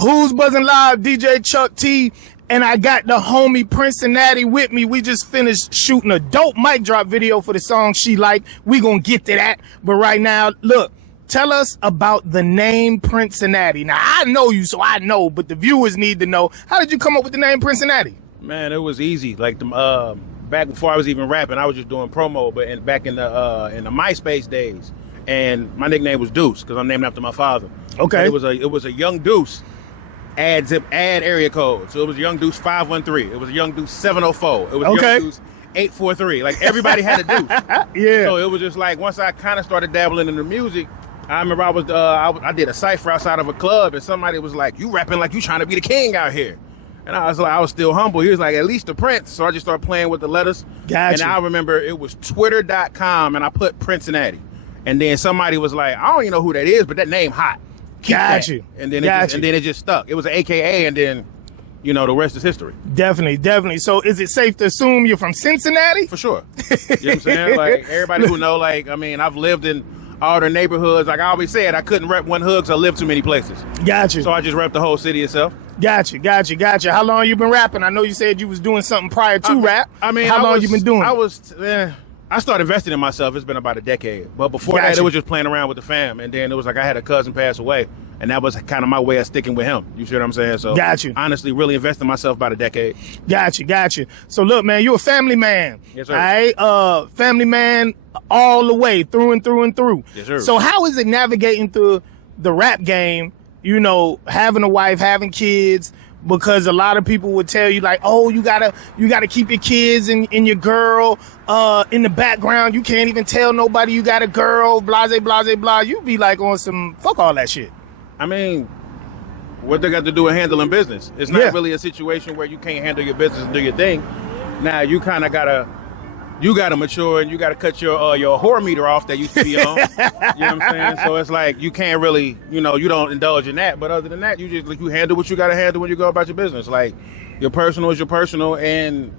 Who's Buzzin' Live? DJ Chuck T. And I got the homie Princinnati with me. We just finished shooting a dope mic drop video for the song She Like. We gonna get to that. But right now, look, tell us about the name Princinnati. Now, I know you, so I know, but the viewers need to know. How did you come up with the name Princinnati? Man, it was easy. Like, back before I was even rapping, I was just doing promo, but back in the MySpace days. And my nickname was Deuce, because I'm named after my father. Okay. But it was a young Deuce. Add area code. So it was Young Deuce 513. It was Young Deuce 704. It was Young Deuce 843. Like, everybody had a Deuce. Yeah. So it was just like, once I kind of started dabbling in the music, I remember I did a cypher outside of a club, and somebody was like, "You rapping like you trying to be the king out here." And I was still humble. He was like, "At least the Prince." So I just started playing with the letters. Gotcha. And I remember it was twitter.com, and I put Princinnati. And then somebody was like, "I don't even know who that is, but that name hot." Gotcha. And then it just stuck. It was an AKA, and then, the rest is history. Definitely. So is it safe to assume you're from Cincinnati? For sure. You know what I'm saying? Like, everybody who know, I've lived in all the neighborhoods. Like I always said, I couldn't rep one hood because I lived too many places. Gotcha. So I just repped the whole city itself. Gotcha. How long you been rapping? I know you said you was doing something prior to rap. How long you been doing it? I started investing in myself. It's been about a decade. But before that, it was just playing around with the fam. And then it was like I had a cousin pass away. And that was kind of my way of sticking with him. You see what I'm saying? So honestly, really investing in myself about a decade. Gotcha. So look, man, you a family man. Yes, sir. All right? Family man all the way, through and through. Yes, sir. So how is it navigating through the rap game, having a wife, having kids? Because a lot of people would tell you like, oh, you gotta keep your kids and your girl in the background. You can't even tell nobody you got a girl, blase. You be like on some fuck all that shit. I mean, what they got to do with handling business? It's not really a situation where you can't handle your business and do your thing. Now you kind of gotta mature, and you gotta cut your whore meter off that used to be on. You know what I'm saying? So it's like you can't really, you don't indulge in that. But other than that, you handle what you gotta handle when you go about your business. Like, your personal is your personal, and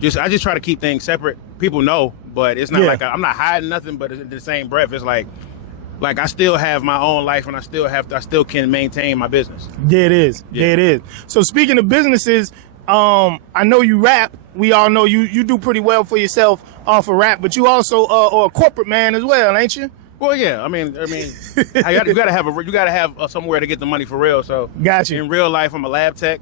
I just try to keep things separate. People know, but it's not like I'm not hiding nothing. But in the same breath, it's like I still have my own life, and I still can maintain my business. There it is. So speaking of businesses, I know you rap. We all know you do pretty well for yourself off of rap, but you also are a corporate man as well, ain't you? Well, yeah. I mean, you gotta have somewhere to get the money for real. So, gotcha. In real life, I'm a lab tech.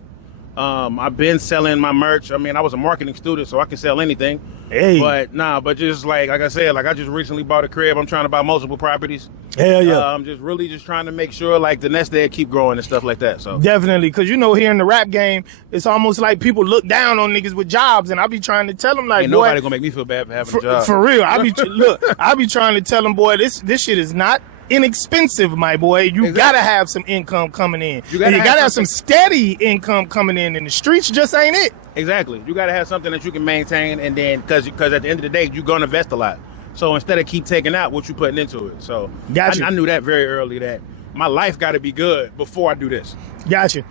I've been selling my merch. I mean, I was a marketing student, so I can sell anything. Hey. But just like I said, I just recently bought a crib. I'm trying to buy multiple properties. Hell yeah. I'm just trying to make sure the nest egg keep growing and stuff like that. So definitely, because here in the rap game, it's almost like people look down on niggas with jobs, and I be trying to tell them ain't nobody gonna make me feel bad for having a job. For real, I be trying to tell them, boy, this shit is not inexpensive, my boy. You gotta have some income coming in. You gotta have some steady income coming in, and the streets just ain't it. Exactly. You gotta have something that you can maintain, and then because at the end of the day, you're gonna invest a lot. So instead of keep taking out what you're putting into it. So I knew that very early, that my life got to be good before I do this. Gotcha.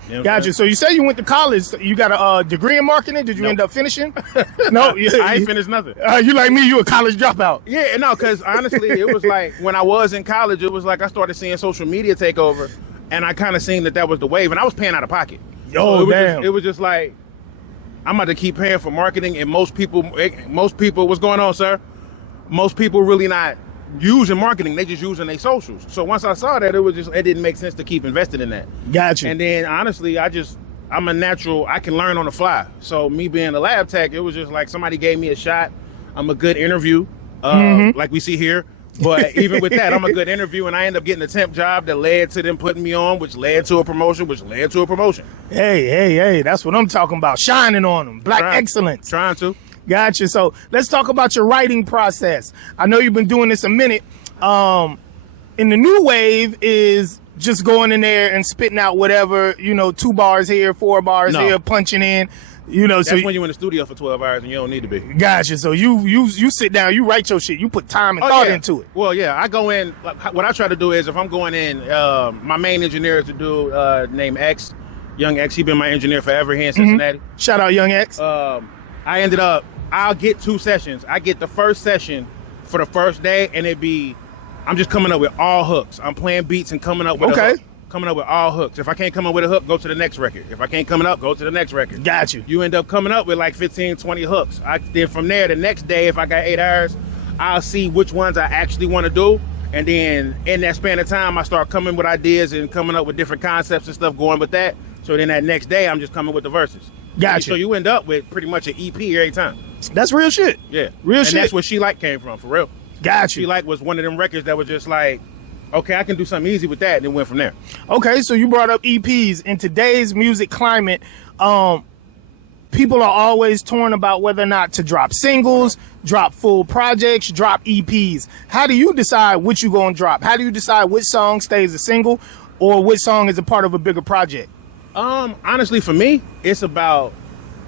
So you say you went to college. You got a degree in marketing. Did you end up finishing? No, I ain't finished nothing. You like me? You a college dropout? Yeah, no, because honestly, it was like when I was in college, it was like I started seeing social media take over, and I kind of seen that was the wave, and I was paying out of pocket. It was just like, I'm about to keep paying for marketing, and most people, what's going on, sir? Most people really not using marketing, they just using their socials. So once I saw that, it didn't make sense to keep investing in that. Gotcha. And then honestly, I'm a natural, I can learn on the fly. So me being a lab tech, it was just like somebody gave me a shot. I'm a good interview, like we see here. But even with that, I'm a good interview, and I end up getting a temp job that led to them putting me on, which led to a promotion, Hey, that's what I'm talking about. Shining on them. Black excellence. Trying to. Gotcha. So let's talk about your writing process. I know you've been doing this a minute. In the new wave is just going in there and spitting out whatever, 2 bars here, 4 bars here, punching in. That's when you're in the studio for 12 hours and you don't need to be. Gotcha. So you sit down, you write your shit, you put time and thought into it. Well, yeah, I go in. What I try to do is, if I'm going in, my main engineer is a dude named X, Young X. He's been my engineer forever here in Cincinnati. Shout out Young X. I'll get 2 sessions. I get the first session for the first day, and I'm just coming up with all hooks. I'm playing beats and coming up with a hook. coming up with all hooks. If I can't come up with a hook, go to the next record. If I can't come up, go to the next record. Got you. You end up coming up with like 15, 20 hooks. Then from there, the next day, if I got 8 hours, I'll see which ones I actually want to do. And then in that span of time, I start coming with ideas and coming up with different concepts and stuff going with that. So then that next day, I'm just coming with the verses. Gotcha. So you end up with pretty much an EP every time. That's real shit. Yeah. Real and shit. And that's where She Like came from, for real. Gotcha. She Like was one of them records that was just like, okay, I can do something easy with that, and then went from there. Okay, so you brought up EPs. In today's music climate, people are always torn about whether or not to drop singles, drop full projects, drop EPs. How do you decide which you gonna drop? How do you decide which song stays a single or which song is a part of a bigger project? Honestly, for me, it's about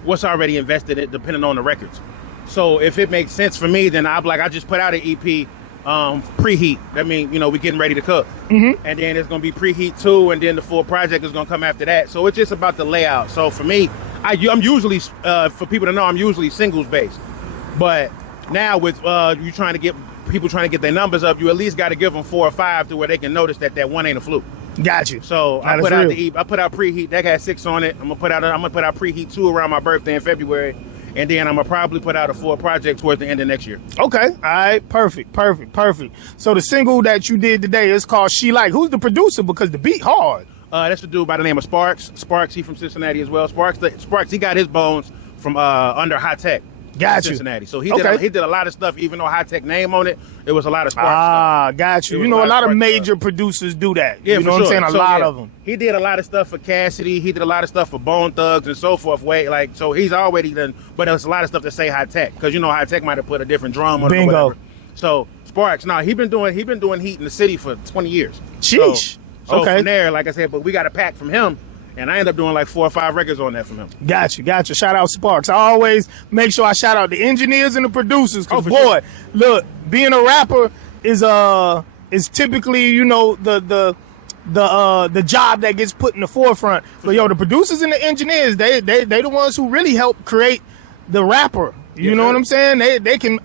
what's already invested in, depending on the records. So if it makes sense for me, then I'm like, I just put out an EP, preheat. That means, you know, we're getting ready to cook. Mm-hmm. And then it's going to be preheat 2, and then the full project is going to come after that. So it's just about the layout. So for me, I'm usually, for people to know, I'm usually singles based. But now with you trying to get people trying to get their numbers up, you at least got to give them 4 or 5 to where they can notice that that one ain't a fluke. Got you. So I put out I put out preheat. That got 6 on it. I'm gonna put out preheat 2 around my birthday in February, and then I'm gonna probably put out a full project towards the end of next year. Okay. All right. Perfect. So the single that you did today is called She Like. Who's the producer? Because the beat hard. That's the dude by the name of Sparks. Sparks, he from Cincinnati as well. Sparks, he got his bones from under High Tech. Got you. Cincinnati. So he did a lot of stuff, even though High Tech name on it. It was a lot of Sparks stuff. Got you. You know, a lot of major producers do that. Yeah, you know what I'm saying? A lot of them. He did a lot of stuff for Cassidy. He did a lot of stuff for Bone Thugs and so forth. So he's already done, but there's a lot of stuff to say High Tech, because you know High Tech might have put a different drum on it or whatever. So Sparks, he been doing heat in the city for 20 years. Sheesh. So from there, like I said, but we got a pack from him. And I end up doing like 4 or 5 records on that from him. Gotcha. Shout out Sparks. I always make sure I shout out the engineers and the producers. Cause boy, look, being a rapper is typically, you know, the job that gets put in the forefront. But yo, the producers and the engineers, they the ones who really help create the rapper. You know what I'm saying? They can.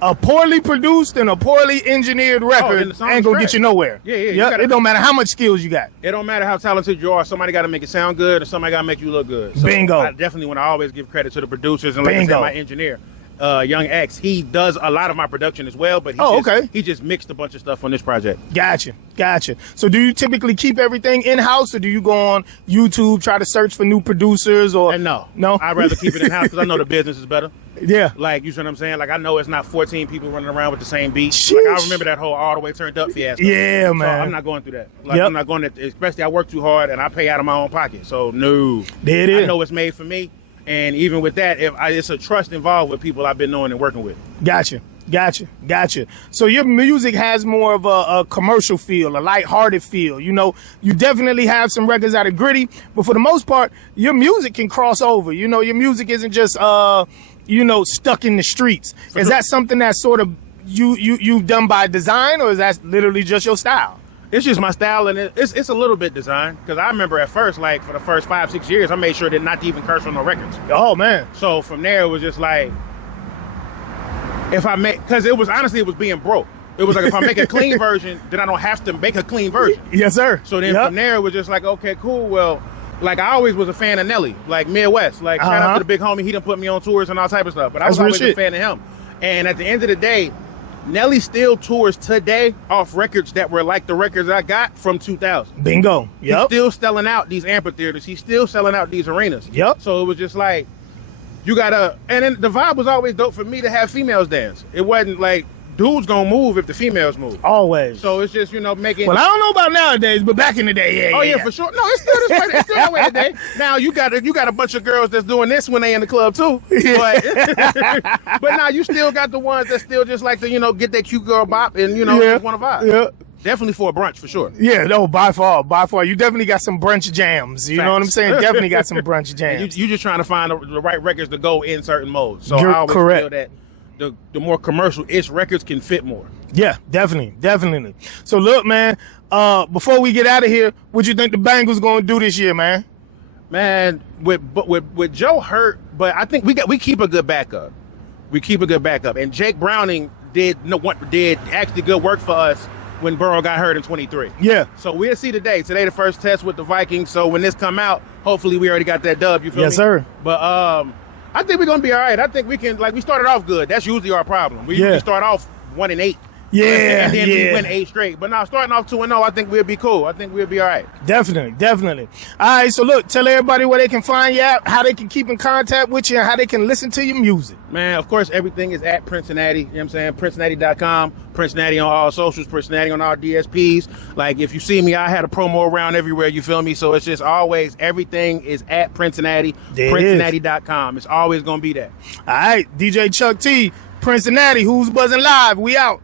A poorly produced and a poorly engineered record ain't gonna get you nowhere. Yeah. It don't matter how much skills you got. It don't matter how talented you are. Somebody got to make it sound good, or somebody got to make you look good. So Bingo. I definitely want to always give credit to the producers, and like I said, my engineer, Young X, he does a lot of my production as well. But he just mixed a bunch of stuff on this project. Gotcha. So do you typically keep everything in house, or do you go on YouTube, try to search for new producers? Or no, no, I'd rather keep it in house because I know the business is better. Yeah. Like, you see what I'm saying? Like, I know it's not 14 people running around with the same beat. Sheesh. Like, I remember that whole All the Way Turned Up fiasco. Yeah, man. So I'm not going through that. Like, I'm not going to, especially I work too hard and I pay out of my own pocket. So, no. There it is. I know it's made for me. And even with that, it's a trust involved with people I've been knowing and working with. Gotcha. So your music has more of a commercial feel, a lighthearted feel. You know, you definitely have some records that are gritty, but for the most part, your music can cross over. You know, your music isn't just, stuck in the streets. Is that something that sort of you've done by design, or is that literally just your style? It's just my style, and it's a little bit designed, because I remember at first, like for the first 5-6 years, I made sure that not to even curse on no records. Oh man! So from there, it was just like, because it was being broke. It was like, if I make a clean version, then I don't have to make a clean version. Yes, sir. So then from there, it was just like, okay, cool. Well, like I always was a fan of Nelly, like Midwest. Like shout out to the big homie, he done put me on tours and all type of stuff. But I was always a fan of him. And at the end of the day, Nelly still tours today off records that were like the records I got from 2000. Bingo. Yep. He's still selling out these amphitheaters. He's still selling out these arenas. Yep. So it was just like, you gotta, and then the vibe was always dope for me to have females dance. It wasn't like dudes gonna move if the females move. Always. So it's just, making. Well, I don't know about nowadays, but back in the day, yeah, for sure. No, it's still this way. It's still that way today. Now you got a bunch of girls that's doing this when they in the club too. But now you still got the ones that still just like to, get that cute girl bop and just want to vibe. Yeah. Definitely for a brunch, for sure. Yeah, no, by far. You definitely got some brunch jams. You know what I'm saying? Definitely got some brunch jams. You just trying to find the right records to go in certain modes. So I always feel that the more commercial-ish records can fit more. Yeah, definitely. So look, man, before we get out of here, what you think the Bengals going to do this year, man? Man, with Joe hurt, but I think we keep a good backup. And Jake Browning did actually good work for us when Burrow got hurt in 23. Yeah. So we'll see today. Today the first test with the Vikings. So when this come out, hopefully we already got that dub. You feel me? Yes, sir. But I think we're gonna be all right. I think we can. Like we started off good. That's usually our problem. We usually start off 1-8. Yeah, and then we win 8 straight. But now starting off 2-0, I think we'll be cool. I think we'll be all right. Definitely. All right, so look, tell everybody where they can find you at, how they can keep in contact with you, and how they can listen to your music. Man, of course, everything is at Princinnati. You know what I'm saying? Princinnati.com. Princinnati on all socials. Princinnati on all DSPs. Like, if you see me, I had a promo around everywhere. You feel me? So it's just always, everything is at Princinnati. Princinnati.com. It's always going to be that. All right, DJ Chuck T, Princinnati, who's buzzing live? We out.